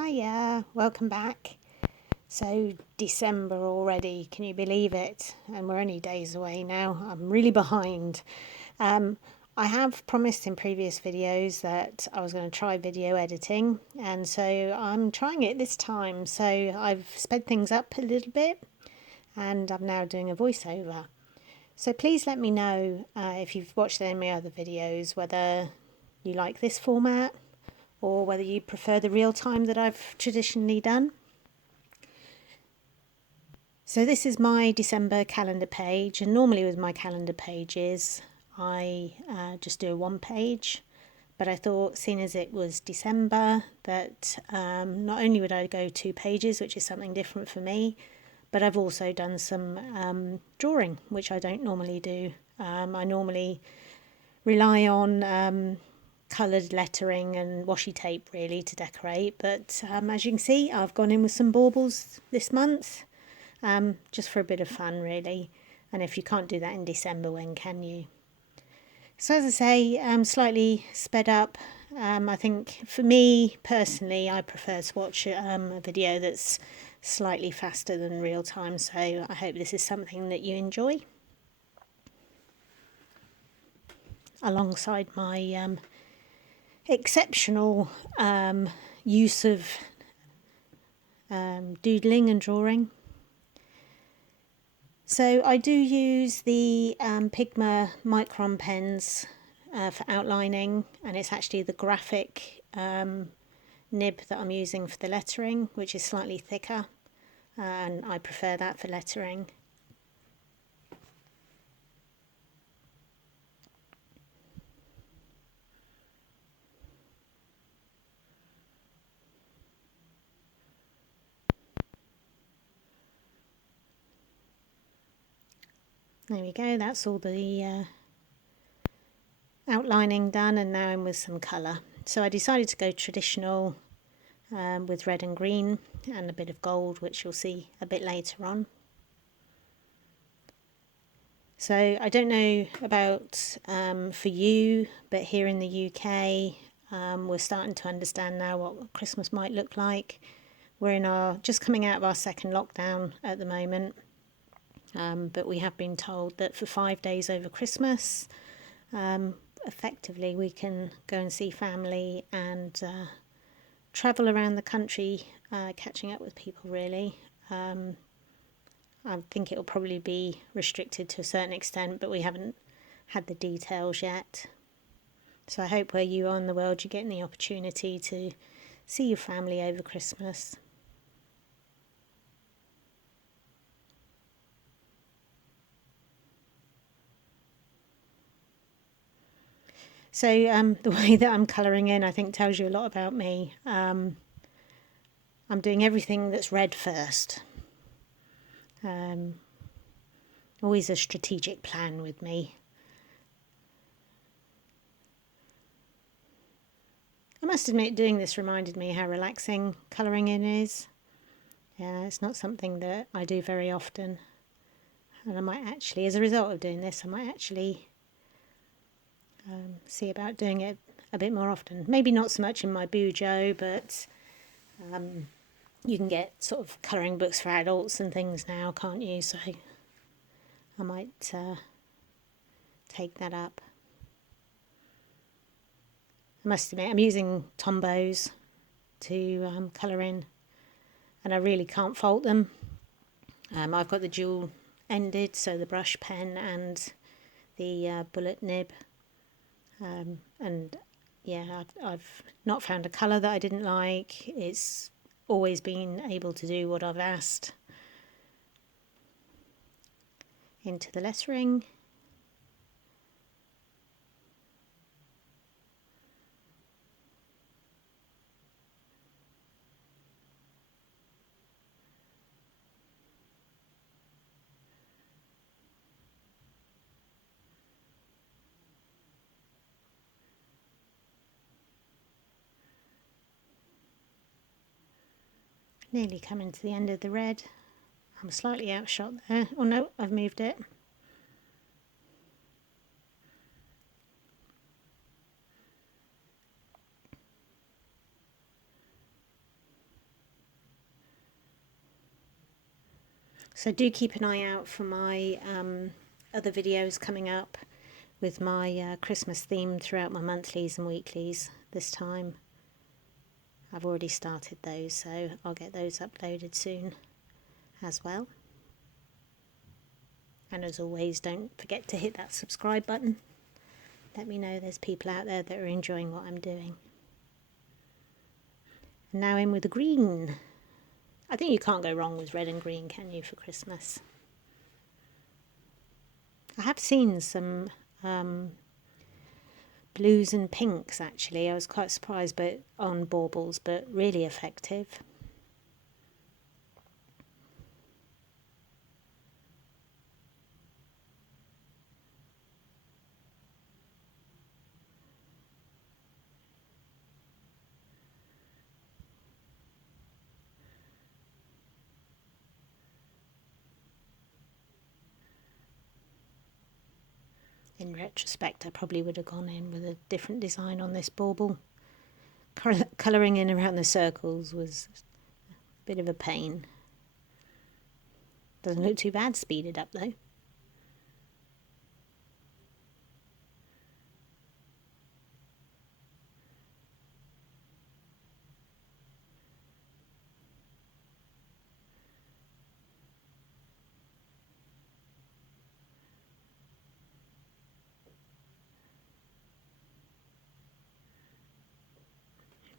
Hiya, welcome back. So, December already, can you believe it? And we're only days away now. I'm really behind. Um, I have promised in previous videos that I was going to try video editing, and so I'm trying it this time. So, I've sped things up a little bit, and I'm now doing a voiceover. So, please let me know if you've watched any of my other videos whether you like this format or whether you prefer the real time that I've traditionally done. So this is my December calendar page, and normally with my calendar pages I just do a one page, but I thought, seeing as it was December, that not only would I go 2 pages, which is something different for me, but I've also done some drawing, which I don't normally do. I normally rely on coloured lettering and washi tape really to decorate, but as you can see, I've gone in with some baubles this month, just for a bit of fun really. And if you can't do that in December, when can you? So as I say, slightly sped up. I think for me personally, I prefer to watch a video that's slightly faster than real time, so I hope this is something that you enjoy. Alongside my exceptional use of doodling and drawing. So I do use the Pigma Micron pens for outlining, and it's actually the graphic nib that I'm using for the lettering, which is slightly thicker, and I prefer that for lettering. There we go, that's all the outlining done, and now I'm with some colour. So I decided to go traditional with red and green and a bit of gold, which you'll see a bit later on. So I don't know about for you, but here in the UK, we're starting to understand now what Christmas might look like. We're just coming out of our second lockdown at the moment, but we have been told that for 5 days over Christmas, effectively we can go and see family and travel around the country, catching up with people really. I think it will probably be restricted to a certain extent, but we haven't had the details yet. So I hope where you are in the world, you're getting the opportunity to see your family over Christmas. So the way that I'm colouring in, I think, tells you a lot about me. I'm doing everything that's red first. Always a strategic plan with me. I must admit, doing this reminded me how relaxing colouring in is. Yeah, it's not something that I do very often. And I might actually, as a result of doing this, I might actually see about doing it a bit more often. Maybe not so much in my Bujo, but you can get sort of colouring books for adults and things now, can't you? So I might take that up. I must admit, I'm using Tombows to colour in, and I really can't fault them. I've got the dual ended, so the brush pen and the bullet nib, and yeah, I've not found a colour that I didn't like. It's always been able to do what I've asked. Into the lettering. Nearly coming to the end of the red. I'm slightly outshot there. Oh no, I've moved it. So do keep an eye out for my other videos coming up with my Christmas theme throughout my monthlies and weeklies this time. I've already started those, so I'll get those uploaded soon as well. And as always, don't forget to hit that subscribe button. Let me know there's people out there that are enjoying what I'm doing. And now in with the green. I think you can't go wrong with red and green, can you, for Christmas? I have seen some blues and pinks actually. I was quite surprised on baubles, but really effective. In retrospect, I probably would have gone in with a different design on this bauble. Colouring in around the circles was a bit of a pain. Doesn't look too bad speeded up though.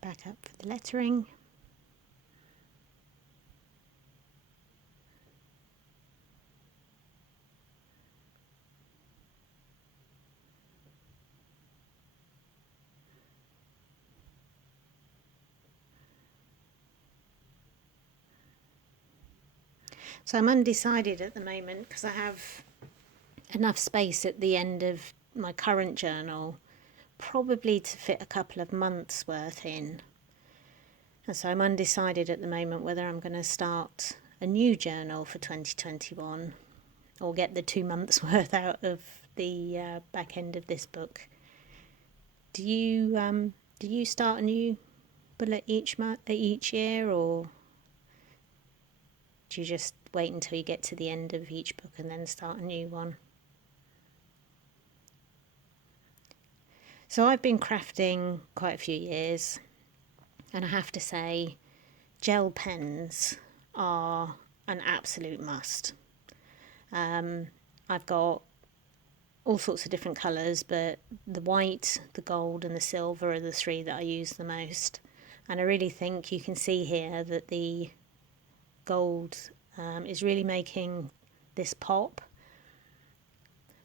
Back up for the lettering. So I'm undecided at the moment because I have enough space at the end of my current journal probably to fit a couple of months worth in. And so I'm undecided at the moment whether I'm going to start a new journal for 2021 or get the 2 months worth out of the back end of this book. Do you start a new bullet each year, or do you just wait until you get to the end of each book and then start a new one? So I've been crafting quite a few years, and I have to say gel pens are an absolute must. I've got all sorts of different colours, but the white, the gold and the silver are the three that I use the most. And I really think you can see here that the gold is really making this pop.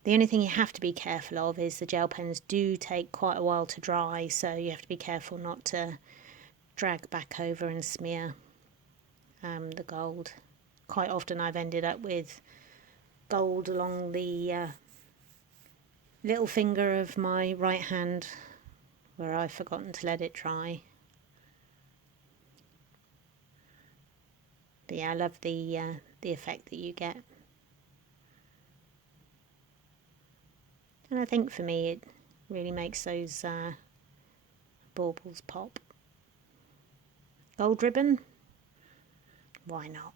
The only thing you have to be careful of is the gel pens do take quite a while to dry, so you have to be careful not to drag back over and smear the gold. Quite often I've ended up with gold along the little finger of my right hand where I've forgotten to let it dry. But yeah, I love the effect that you get. And I think for me it really makes those baubles pop. Gold ribbon? Why not?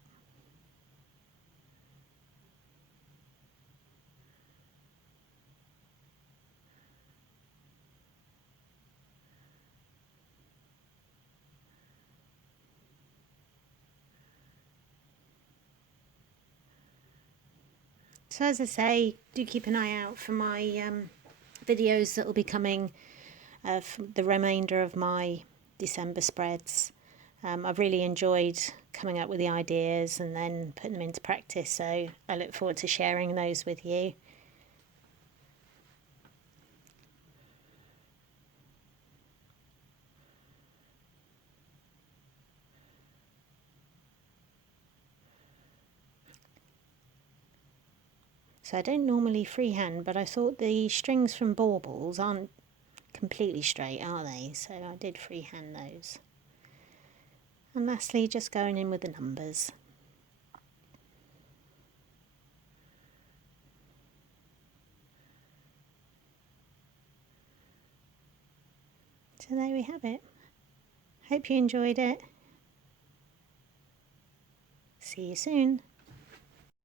So as I say, do keep an eye out for my videos that will be coming for the remainder of my December spreads. I've really enjoyed coming up with the ideas and then putting them into practice, so I look forward to sharing those with you. So I don't normally freehand, but I thought the strings from baubles aren't completely straight, are they? So I did freehand those. And lastly, just going in with the numbers. So there we have it. Hope you enjoyed it. See you soon.